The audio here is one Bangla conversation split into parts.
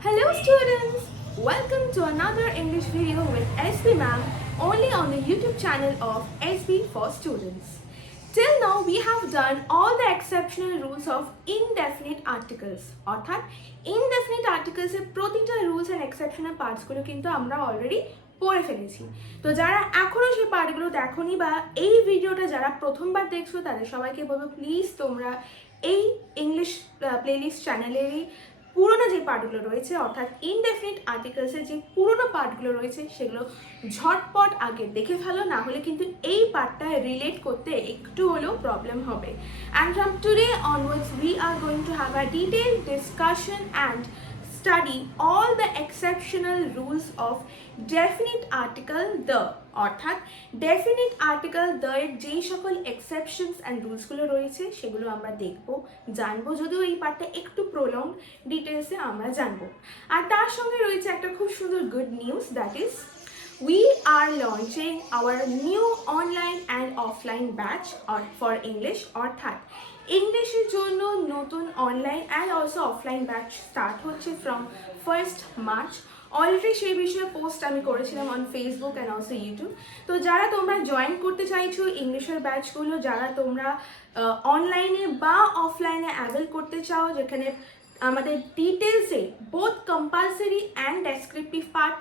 Hello students! Welcome to another English video with SB Mam only on the YouTube channel of SB for Students. Till now we have done all the exceptional rules of indefinite articles. অর্থাৎ indefinite articles এর প্রতিটা rules and exceptional parts গুলো কিন্তু আমরা already পড়ে ফেলেছি। তো যারা এখনো সেই পার্টগুলো দেখোনি বা এই ভিডিওটা যারা প্রথমবার দেখছো তাদের সবাইকে বলবো প্লিজ তোমরা এই ইংলিশ প্লেলিস্ট চ্যানেলেরই পুরোনো যে পার্টগুলো রয়েছে অর্থাৎ ইনডেফিনিট আর্টিকেলসের যে পুরোনো পার্টগুলো রয়েছে সেগুলো ঝটপট আগে দেখে ফেলো, না হলে কিন্তু এই পার্টটা রিলেট করতে একটু হলেও প্রবলেম হবে। And from today onwards we are going to have a detailed discussion and study all the exceptional rules of definite article the অর্থাৎ definite article the এর যেই সকল exceptions and rules গুলো রয়েছে সেগুলো আমরা দেখবো জানবো, যদিও এই পার্টটা একটু প্রলং ডিটেলসে আমরা জানবো। আর তার সঙ্গে রয়েছে একটা খুব সুন্দর good news, that is we are launching our new online and offline batch for English অর্থাৎ ইংলিশের জন্য নতুন online and also offline batch start হচ্ছে ফ্রম 1st মার্চ। অলরেডি সেই বিষয়ে পোস্ট আমি করেছিলাম on Facebook and also YouTube. তো যারা তোমরা জয়েন করতে চাইছো ইংলিশের ব্যাচগুলো, যারা তোমরা অনলাইনে বা অফলাইনে অ্যাভেল করতে চাও, যেখানে আমাদের ডিটেলসে both compulsory and descriptive part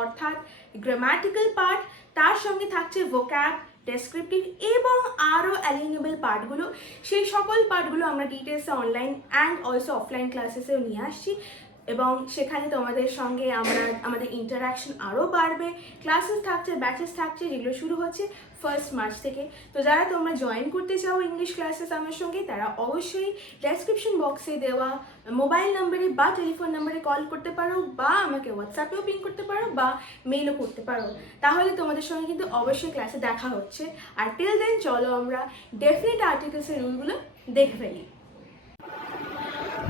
অর্থাৎ গ্রামাটিক্যাল পার্ট, তার সঙ্গে থাকছে ভোক্যাব, ডেসক্রিপটিভ এবং আরও অ্যালিনেবল পার্টগুলো, সেই সকল পার্টগুলো আমরা ডিটেলসে অনলাইন অ্যান্ড অলসো অফলাইন ক্লাসেসেও নিয়ে আসছি এবং সেখানে তোমাদের সঙ্গে আমাদের ইন্টারাকশন আরও বাড়বে। ক্লাসেস থাকছে, ব্যাচেস থাকছে, যেগুলো শুরু হচ্ছে 1st মার্চ থেকে। তো যারা তোমরা জয়েন করতে চাও ইংলিশ ক্লাসেস আমার সঙ্গে, তারা অবশ্যই ডেসক্রিপশন বক্সে দেওয়া মোবাইল নম্বরে বা টেলিফোন নম্বরে কল করতে পারো বা আমাকে হোয়াটসঅ্যাপেও পিং করতে পারো বা মেইলও করতে পারো, তাহলে তোমাদের সঙ্গে কিন্তু অবশ্যই ক্লাসে দেখা হচ্ছে। আর টিল দেন চলো আমরা ডেফিনিট আর্টিকেলসের রুলগুলো দেখে ফেলি।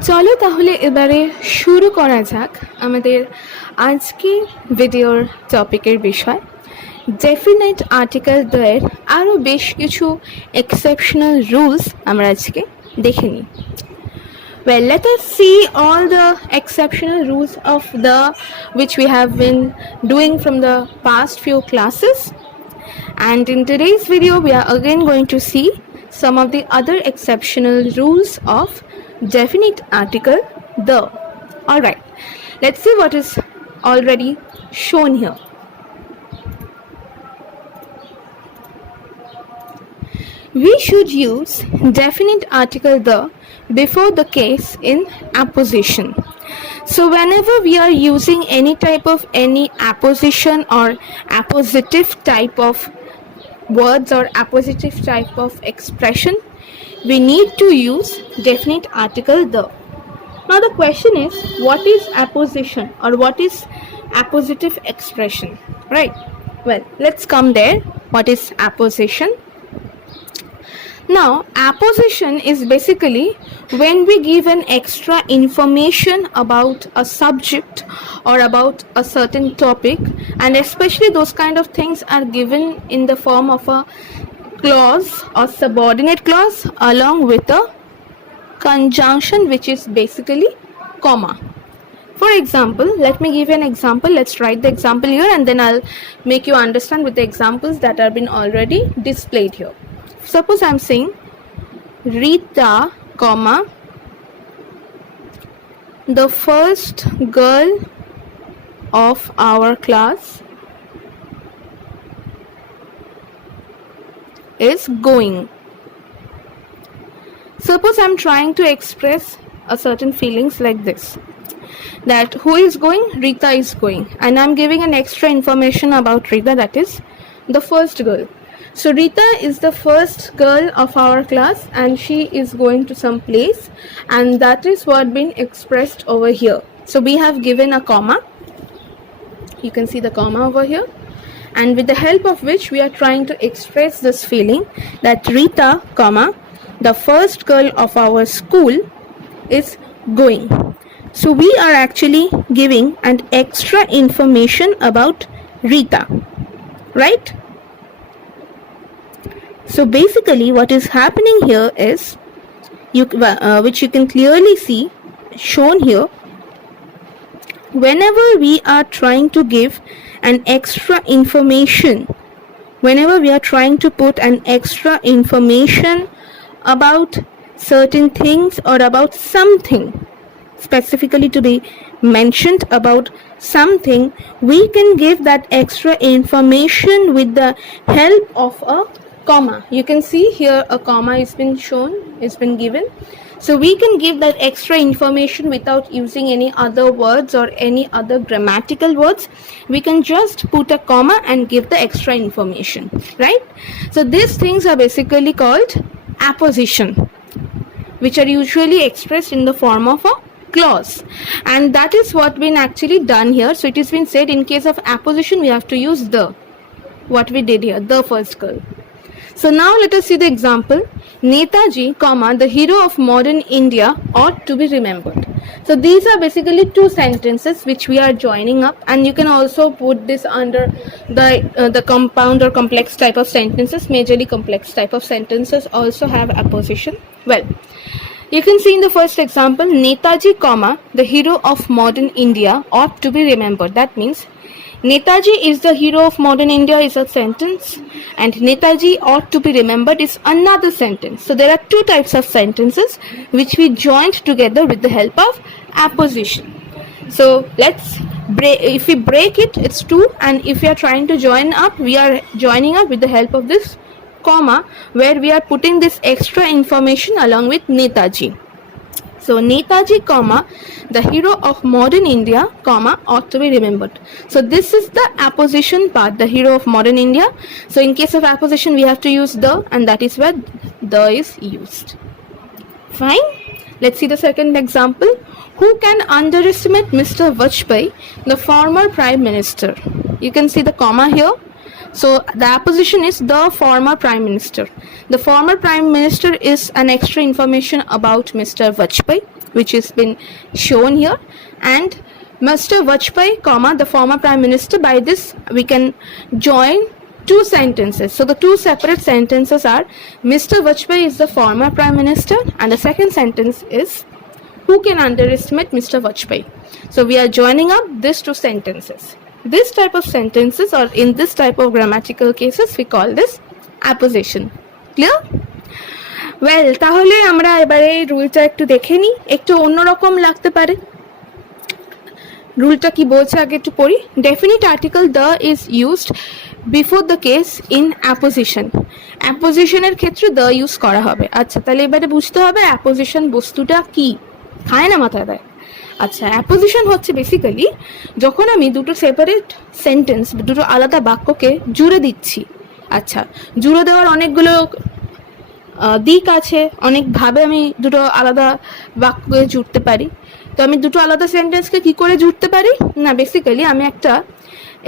চলো তাহলে এবারে শুরু করা যাক আমাদের আজকে ভিডিওর টপিকের বিষয়, ডেফিনিট আর্টিকেল দ্বয়ের আরও বেশ কিছু এক্সেপশনাল রুলস আমরা আজকে দেখে নিই। Well, let us see all the exceptional rules of the which we have been doing from the past few classes, and in today's video we are again going to see some of the other exceptional rules of definite article the. All right, let's see what is already shown here. We should use definite article the before the case in apposition. So whenever we are using any type of any apposition or appositive type of words or appositive type of expression, we need to use definite article the. Now the question is, what is apposition or what is appositive expression, right? Well, let's come there. What is apposition? Now, apposition is basically when we give an extra information about a subject or about a certain topic, and especially those kind of things are given in the form of a clause or subordinate clause along with a conjunction which is basically comma. For example, let me give you an example. Let's write the example here and then I'll make you understand with the examples that have been already displayed here. Suppose I'm saying Rita, comma, the first girl of our class is going. Suppose I'm trying to express a certain feelings like this, that who is going? Rita is going, and I'm giving an extra information about Rita, that is the first girl. So Rita is the first girl of our class and she is going to some place, and that is what been expressed over here. So we have given a comma, you can see the comma over here, and with the help of which we are trying to express this feeling that Rita, comma, the first girl of our school is going. So we are actually giving an extra information about Rita, right? So basically what is happening here is, which you can clearly see shown here, whenever we are trying to give an extra information, whenever we are trying to put an extra information about certain things or about something, specifically to be mentioned about something, we can give that extra information with the help of a comma. You can see here a comma has been shown, it's been given. So we can give that extra information without using any other words or any other grammatical words. We can just put a comma and give the extra information, right? So these things are basically called apposition, which are usually expressed in the form of a clause, and that is what been actually done here. So it has been said in case of apposition we have to use the, what we did here, the first girl. So now let us see the example. Netaji, comma, the hero of modern India ought to be remembered. So these are basically two sentences which we are joining up, and you can also put this under the compound or complex type of sentences. Majorly complex type of sentences also have apposition. Well, you can see in the first example, Netaji, comma, the hero of modern India ought to be remembered. That means Netaji is the hero of modern India is a sentence, and Netaji ought to be remembered is another sentence. So there are two types of sentences which we joined together with the help of apposition. So let's break, if we break it, it's two, and if we are trying to join up, we are joining up with the help of this comma, where we are putting this extra information along with Netaji. So Netaji, comma, the hero of modern India, comma, ought to be remembered. So this is the apposition part, the hero of modern India. So in case of apposition we have to use the, and that is where the is used. Fine. Let's see the second example. Who can underestimate Mr. Vajpayee, the former Prime Minister? You can see the comma here. So the apposition is the former Prime Minister. The former Prime Minister is an extra information about Mr. Vajpayee, which has been shown here. And Mr. Vajpayee, comma, the former Prime Minister, by this we can join two sentences. So the two separate sentences are Mr. Vajpayee is the former Prime Minister, and the second sentence is who can underestimate Mr. Vajpayee. So we are joining up these two sentences. This type of sentences, or in this type of grammatical cases, we call this apposition. Clear? Well, তাহলে আমরা এবারে রুলটা একটু দেখে নিই, একটু অন্যরকম লাগতে পারে। রুলটা কি বলছে আগে একটু পড়ি। Definite article the is used before the case in apposition. অ্যাপোজিশনের ক্ষেত্রে the ইউজ করা হবে। আচ্ছা, তাহলে এবারে বুঝতে হবে অ্যাপোজিশন বস্তুটা কি, খায় না মাথায় দেয়। আচ্ছা, অ্যাপোজিশন হচ্ছে বেসিক্যালি যখন আমি দুটো সেপারেট সেন্টেন্স, দুটো আলাদা বাক্যকে জুড়ে দিচ্ছি। আচ্ছা, জুড়ে দেওয়ার অনেকগুলো দিক আছে, অনেকভাবে আমি দুটো আলাদা বাক্যকে জুড়তে পারি। তো আমি দুটো আলাদা সেন্টেন্সকে কি করে জুড়তে পারি না, বেসিক্যালি আমি একটা,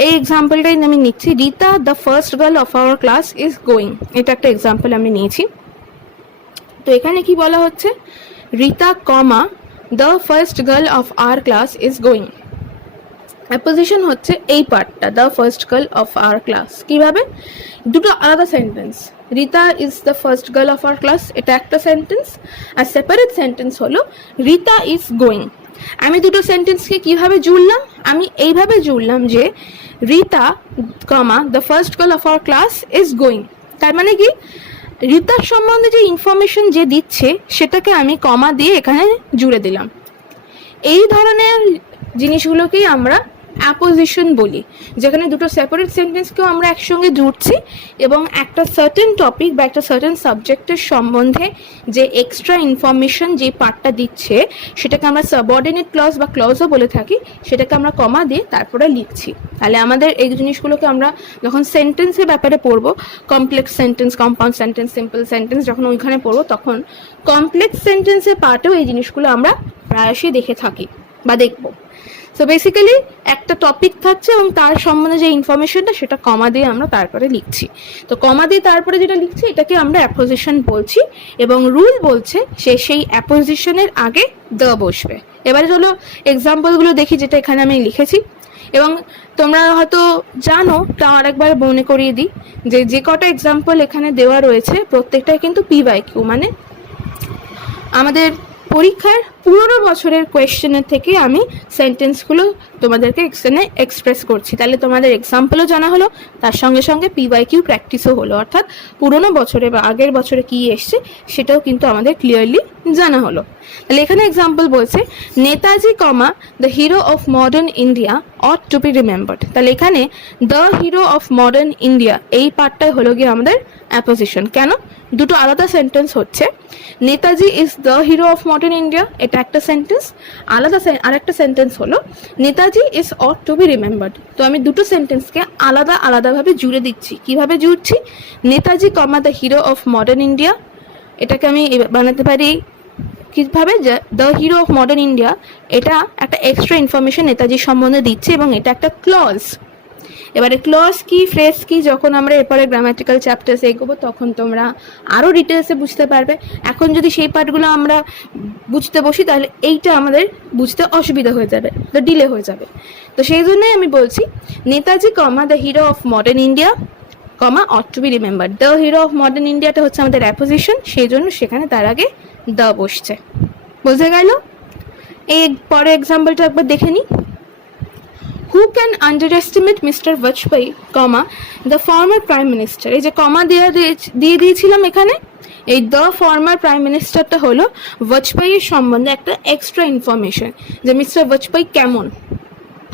এই এক্সাম্পলটাই আমি নিচ্ছি, Rita the first girl of our class is going, এটা একটা এক্সাম্পল আমি নিয়েছি। তো এখানে কি বলা হচ্ছে, রীতা, কমা, the first girl of our class is going. Apposition হচ্ছে এই পার্টটা, the first girl of our class। কিভাবে? দুটো আলাদা sentence, Rita is the first girl of our class, এটা একটা সেন্টেন্স, আর সেপারেট সেন্টেন্স হলো রীতা ইজ গোয়িং। আমি দুটো সেন্টেন্সকে কিভাবে জুড়লাম, আমি এইভাবে জুড়লাম যে Rita, comma, the first girl of our class is going. তার মানে কি, রীতার সম্বন্ধে যে ইনফরমেশন যে দিচ্ছে সেটাকে আমি কমা দিয়ে এখানে জুড়ে দিলাম। এই ধরনের জিনিসগুলোকেই আমরা অ্যাপোজিশন বলি, যেখানে দুটো সেপারেট সেন্টেন্সকেও আমরা একসঙ্গে জুড়ছি এবং একটা সার্টেন টপিক বা একটা সার্টেন সাবজেক্টের সম্বন্ধে যে এক্সট্রা ইনফরমেশন যে পার্টটা দিচ্ছে সেটাকে আমরা সাবঅর্ডিনেট ক্লজ বা ক্লজও বলে থাকি, সেটাকে আমরা কমা দিয়ে তারপরে লিখছি। তাহলে আমাদের এই জিনিসগুলোকে আমরা যখন সেন্টেন্সের ব্যাপারে পড়বো, complex sentence, compound sentence, simple sentence, যখন ওইখানে পড়বো তখন কমপ্লেক্স সেন্টেন্সের পার্টেও এই জিনিসগুলো আমরা প্রায়শই দেখে থাকি বা দেখবো। সো বেসিক্যালি একটা টপিক থাকছে এবং তার সম্বন্ধে যে ইনফরমেশনটা সেটা কমা দিয়ে আমরা তারপরে লিখছি। তো কমা দিয়ে তারপরে যেটা লিখছি এটাকে আমরা অ্যাপোজিশন বলছি, এবং রুল বলছে সেই অ্যাপোজিশনের আগে দ্য বসবে। এবারে চলো এক্সাম্পলগুলো দেখি যেটা এখানে আমি লিখেছি, এবং তোমরা হয়তো জানো, তাও আরেকবার মনে করিয়ে দিই যে কটা এক্সাম্পল এখানে দেওয়া রয়েছে প্রত্যেকটাই কিন্তু PYQ, মানে আমাদের পরীক্ষার পুরোনো বছরের কোয়েশ্চেনের থেকে আমি সেন্টেন্সগুলো তোমাদেরকে এখানে এক্সপ্রেস করছি। তাহলে তোমাদের এক্সাম্পলও জানা হলো, তার সঙ্গে সঙ্গে PYQ প্র্যাকটিসও হলো, অর্থাৎ পুরোনো বছরে বা আগের বছরে কি এসছে সেটাও কিন্তু আমাদের ক্লিয়ারলি জানা হলো। তাহলে এখানে এক্সাম্পল বলছে Netaji comma the hero of modern India ought to be remembered. তাহলে এখানে the hero of modern India এই পার্টটাই হলো গিয়ে আমাদের অ্যাপোজিশন। কেন? দুটো আলাদা সেন্টেন্স হচ্ছে। Netaji is the hero of modern India, এটা একটা সেন্টেন্স। আরেকটা সেন্টেন্স হলো Netaji is ought to be remembered. তো আমি দুটো সেন্টেন্সকে আলাদাভাবে জুড়ে দিচ্ছি। কিভাবে জুড়ছি? Netaji comma the hero of modern India, এটাকে আমি বানাতে পারি কিভাবে? The hero of modern India এটা একটা এক্সট্রা ইনফরমেশন নেতাজির সম্বন্ধে দিচ্ছে এবং এটা একটা ক্লজ। এবারে ক্লজ কি, ফ্রেজ কি, যখন আমরা এরপরে গ্রামাটিক্যাল চ্যাপ্টার্স এগোবো তখন তোমরা আরও ডিটেলসে বুঝতে পারবে। এখন যদি সেই পার্টগুলো আমরা বুঝতে বসি তাহলে এইটা আমাদের বুঝতে অসুবিধা হয়ে যাবে, তো ডিলে হয়ে যাবে। তো সেই জন্যই আমি বলছি Netaji comma the hero of modern India comma ought to be remembered. The hero of modern ইন্ডিয়াটা হচ্ছে আমাদের অ্যাপোজিশন, সেই জন্য সেখানে তার আগে দ্য বসছে। বোঝা গেল? এই পরে এক্সাম্পলটা একবার দেখে নিই। Who can underestimate Mr. Vajpayee, comma, the former prime minister? এই যে কমা দিয়ে দিয়েছিলাম এখানে, এই দ্য ফর্মার প্রাইম মিনিস্টারটা হলো বাজপেয়ীর সম্বন্ধে একটা এক্সট্রা ইনফরমেশন, যে মিস্টার বাজপেয়ী কেমন।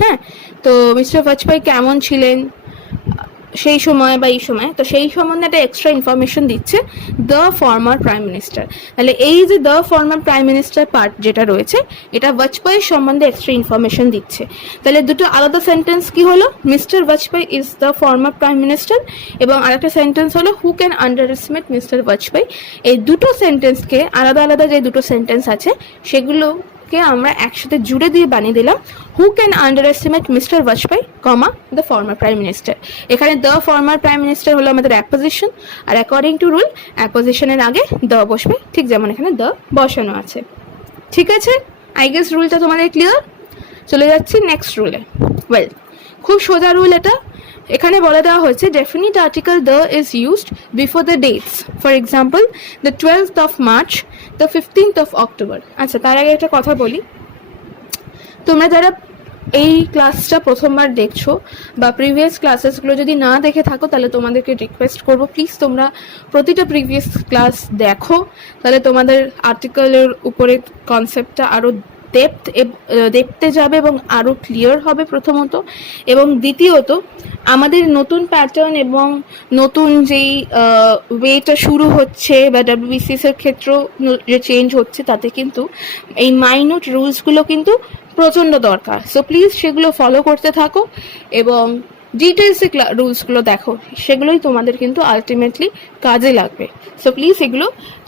হ্যাঁ, তো মিস্টার বাজপেয়ী কেমন ছিলেন সেই সময় বা এই সময়, তো সেই সম্বন্ধে একটা এক্সট্রা ইনফরমেশন দিচ্ছে দ্য ফর্মার প্রাইম মিনিস্টার। তাহলে এই যে the former prime minister part যেটা রয়েছে এটা বাজপেয়ীর সম্বন্ধে এক্সট্রা ইনফরমেশন দিচ্ছে। তাহলে দুটো আলাদা সেন্টেন্স কি হলো? Mister Vajpayee is the former prime minister, এবং আরেকটা সেন্টেন্স হলো who can underestimate mister Vajpayee. এই দুটো সেন্টেন্সকে আলাদা যে দুটো সেন্টেন্স আছে সেগুলোকে আমরা একসাথে জুড়ে দিয়ে বানিয়ে দিলাম who can underestimate mister Vajpayee comma the former prime minister. এখানে দ্য ফর্মার প্রাইম মিনিস্টার হলো আমাদের অ্যাপোজিশন, আর অ্যাকর্ডিং টু রুল অ্যাপোজিশনের আগে দ্য বসবে, ঠিক যেমন এখানে দ্য বসানো আছে। ঠিক আছে, আই গেস রুলটা তোমাদের ক্লিয়ার। চলে যাচ্ছি নেক্সট রুলে। ওয়েল, খুব সোজা রুল এটা। এখানে বলে দেওয়া হয়েছে definite article the is used before the dates, for example the 12th of March, the 15th of October। আচ্ছা, তার আগে একটা কথা বলি, তোমরা যারা এই ক্লাসটা প্রথমবার দেখছো বা প্রিভিয়াস ক্লাসেসগুলো যদি না দেখে থাকো তাহলে তোমাদেরকে রিকোয়েস্ট করবো প্লিজ তোমরা প্রতিটা প্রিভিয়াস ক্লাস দেখো, তাহলে তোমাদের আর্টিকেলের উপরে কনসেপ্টটা আরও দেখতে যাবে এবং আরও ক্লিয়ার হবে প্রথমত, এবং দ্বিতীয়ত আমাদের নতুন প্যাটার্ন এবং নতুন যেই ওয়েটা শুরু হচ্ছে বা WBCS এর ক্ষেত্রেও যে চেঞ্জ হচ্ছে তাতে কিন্তু এই মাইনর রুলসগুলো কিন্তু প্রচণ্ড দরকার। সো প্লিজ সেগুলো ফলো করতে থাকো এবং ডিটেলসে রুলসগুলো দেখো, সেগুলোই তোমাদের কিন্তু আলটিমেটলি কাজে লাগবে। সো প্লিজ এগুলো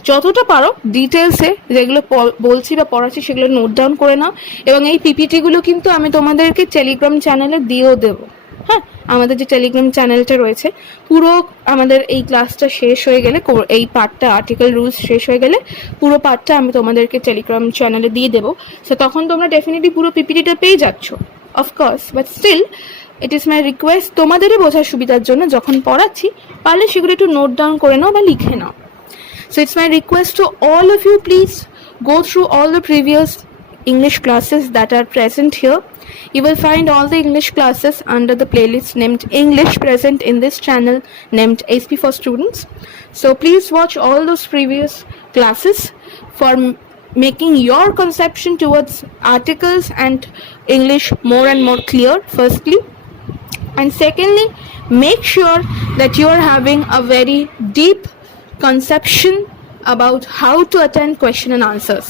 যতটা পারো ডিটেলসে যেগুলো বলছি বা পড়াচ্ছি সেগুলো নোট ডাউন করে নাও, এবং এই পিপিটিগুলো কিন্তু আমি তোমাদেরকে টেলিগ্রাম চ্যানেলে দিয়েও দেবো। হ্যাঁ, আমাদের যে টেলিগ্রাম চ্যানেলটা রয়েছে, পুরো আমাদের এই ক্লাসটা শেষ হয়ে গেলে, এই পার্টটা আর্টিকেল রুলস শেষ হয়ে গেলে পুরো পার্টটা আমি তোমাদেরকে টেলিগ্রাম চ্যানেলে দিয়ে দেবো। সো তখন তোমরা ডেফিনেটলি পুরো পিপিটিটা পেয়ে যাচ্ছ of course, but still it is my request তোমাদেরই বোঝার সুবিধার জন্য যখন পড়াচ্ছি পারলে সেগুলো একটু নোট ডাউন করে নাও বা লিখে নাও। So it's my request to all of you, please go through all the previous English classes that are present here. You will find all the English classes under the playlist named English present in this channel named SB for Students. So please watch all those previous classes for making your conception towards articles and English more and more clear, firstly. And secondly, make sure that you are having a very deep conception about how to attend question and answers,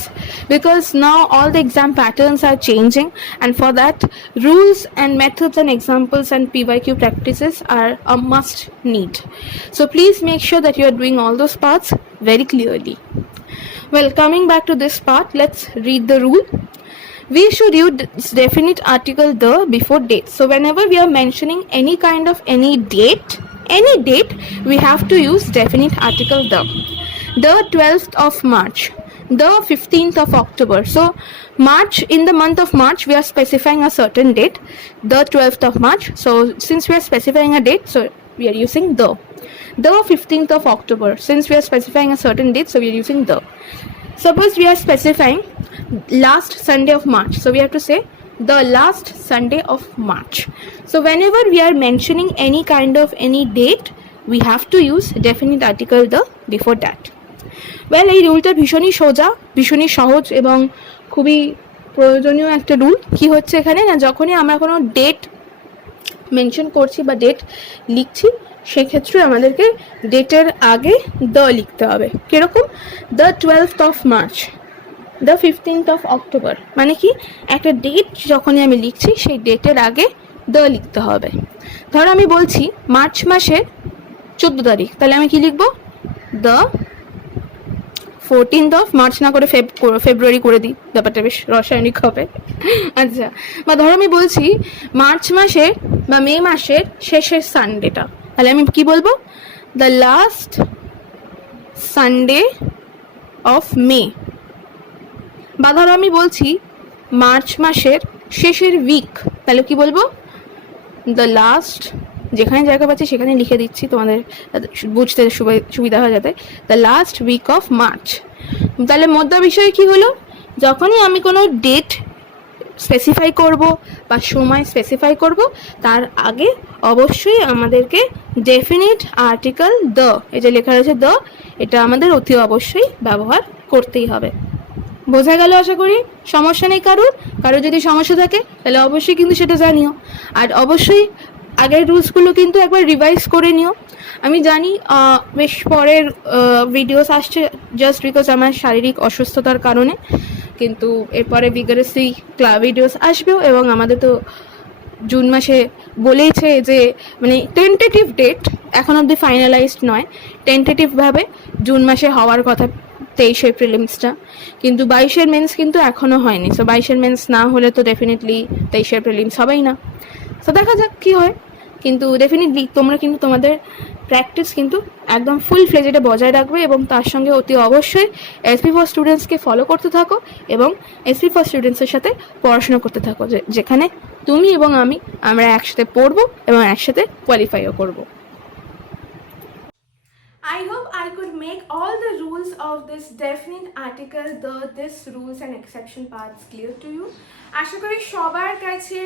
because now all the exam patterns are changing, and for that rules and methods and examples and PYQ practices are a must need. So please make sure that you are doing all those parts very clearly. Well, coming back to this part, let's read the rule. We should use definite article the before date. So whenever we are mentioning any kind of any date, we have to use definite article the. The 12th of March, the 15th of October. So March, in the month of March we are specifying a certain date, the 12th of March. So since we are specifying a date, so we are using the 15th of October. Since we are specifying a certain date, so we are using the. Suppose we are specifying last Sunday of March, so we have to say the last Sunday of March. So whenever we are mentioning any kind of any date, we have to use definite article the before that. Well, এই রুলটা ভীষণই সোজা, ভীষণই সহজ এবং খুবই প্রয়োজনীয় একটা রুল। কি হচ্ছে এখানে না, যখনই আমরা কোনো ডেট মেনশন করছি বা ডেট লিখছি, সেক্ষেত্রে আমাদেরকে ডেটের আগে দ্য লিখতে হবে। কীরকম? The 12th of March, the 15th of October, মানে কি একটা ডেট যখনই আমি লিখছি সেই ডেটের আগে দ্য লিখতে হবে। ধরো আমি বলছি মার্চ মাসের 14 তারিখ, তাহলে আমি কি লিখবো? দ্য 14th of March না করে ফেব্রুয়ারি করে দিই, ব্যাপারটা বেশ রাসায়নিক হবে। আচ্ছা, বা ধরো আমি বলছি মার্চ মাসের বা মে মাসের শেষের সানডেটা, তাহলে আমি কি বলবো? The last Sunday of May. বা ধরো আমি বলছি মার্চ মাসের শেষের উইক, তাহলে কি বলবো? দ্য লাস্ট, যেখানে জায়গা পাচ্ছি সেখানে লিখে দিচ্ছি তোমাদের বুঝতে সুবিধা হয়ে যাতে, the last week of March. তাহলে মধ্য বিষয় কি হলো? যখনই আমি কোনো ডেট স্পেসিফাই করব বা সময় স্পেসিফাই করব, তার আগে অবশ্যই আমাদেরকে ডেফিনিট আর্টিকেল দ্য, এই যে লেখা রয়েছে দ্য, এটা আমাদের অতি অবশ্যই ব্যবহার করতেই হবে। বোঝা গেল আশা করি? সমস্যা নেই কারোর যদি সমস্যা থাকে তাহলে অবশ্যই কিন্তু সেটা জানিও। আর অবশ্যই আগের রুলসগুলো কিন্তু একবার রিভাইজ করে নিও। আমি জানি বেশ পরের ভিডিওস আসছে, জাস্ট বিকজ আমার শারীরিক অসুস্থতার কারণে, কিন্তু এরপরে ভিগারাসলি ভিডিওস আসবেও। এবং আমাদের তো জুন মাসে বলেইছে যে মানে টেন্টেটিভ ডেট, এখন অবধি ফাইনালাইজড নয়, টেন্টেটিভভাবে জুন মাসে হওয়ার কথা 23-এর প্রিলিমসটা, কিন্তু 22-এর মেন্স কিন্তু এখনও হয়নি। সো 22-এর মেন্স না হলে তো ডেফিনেটলি 23-এর প্রিলিমস হবেই না। সো দেখা যাক কী হয়, কিন্তু ডেফিনেটলি তোমরা কিন্তু তোমাদের প্র্যাকটিস কিন্তু একদম ফুল ফ্লেজেডে বজায় রাখবে এবং তার সঙ্গে অতি অবশ্যই এসবি ফর স্টুডেন্টসকে ফলো করতে থাকো এবং এসবি ফর স্টুডেন্টসের সাথে পড়াশোনা করতে থাকো, যেখানে তুমি এবং আমরা একসাথে পড়বো এবং একসাথে কোয়ালিফাইও করবো। I hope I could make all the rules of this definite article, this rules and exception parts clear to you. আশা করি সবার কাছে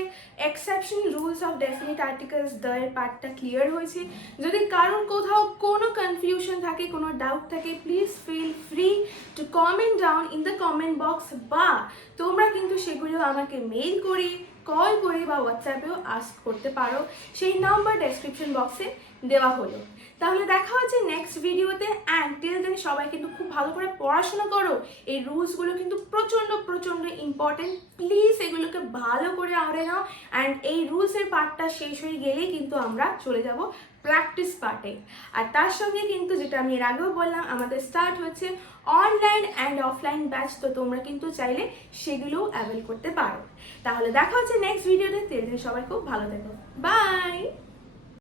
exception rules of definite articles the পার্টটা ক্লিয়ার হয়েছে। যদি কারোর কোথাও কোনো কনফিউশন থাকে, কোনো ডাউট থাকে, please feel free to comment down in the comment box, বা তোমরা কিন্তু সেগুলো আমাকে মেইল করে, কল করে বা হোয়াটসঅ্যাপেও আস্ক করতে পারো। সেই নাম্বার ডেসক্রিপশন বক্সে দেওয়া হলো। তাহলে দেখা হচ্ছে নেক্সট ভিডিওতে। অ্যান্ড টিল দেন সবাই কিন্তু খুব ভালো করে পড়াশোনা করো। এই রুলসগুলো কিন্তু প্রচণ্ড ইম্পর্টেন্ট, প্লিজ এগুলোকে ভালো করে আঁকড়ে নাও। অ্যান্ড এই রুলসের পার্টটা শেষ হয়ে গেলেই কিন্তু আমরা চলে যাব প্র্যাকটিস পার্টে। আর তার সঙ্গে কিন্তু যেটা আমি এর আগেও বললাম, আমাদের স্টার্ট হচ্ছে অনলাইন অ্যান্ড অফলাইন ব্যাচ, তো তোমরা কিন্তু চাইলে সেগুলোও অ্যাভেল করতে পারো। তাহলে দেখা হচ্ছে নেক্সট ভিডিওতে। টিল দেন সবাই খুব ভালো থেকো, বাই।